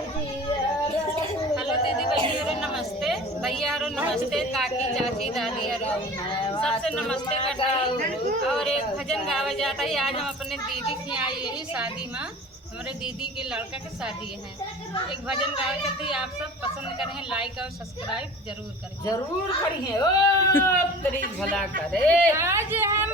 Hello दीदी भैया रो नमस्ते, भैया रो नमस्ते, काकी चाची दादी रो सबसे नमस्ते करते हैं। और एक भजन गावा जाता है। आज हम अपने दीदी की आई है शादी में, हमारे दीदी के लड़का की शादी है। एक भजन गावा चाहते हैं, आप सब पसंद करें, लाइक और सब्सक्राइब जरूर करें। जरूर करिए। ओ तेरी भला करे। आज हम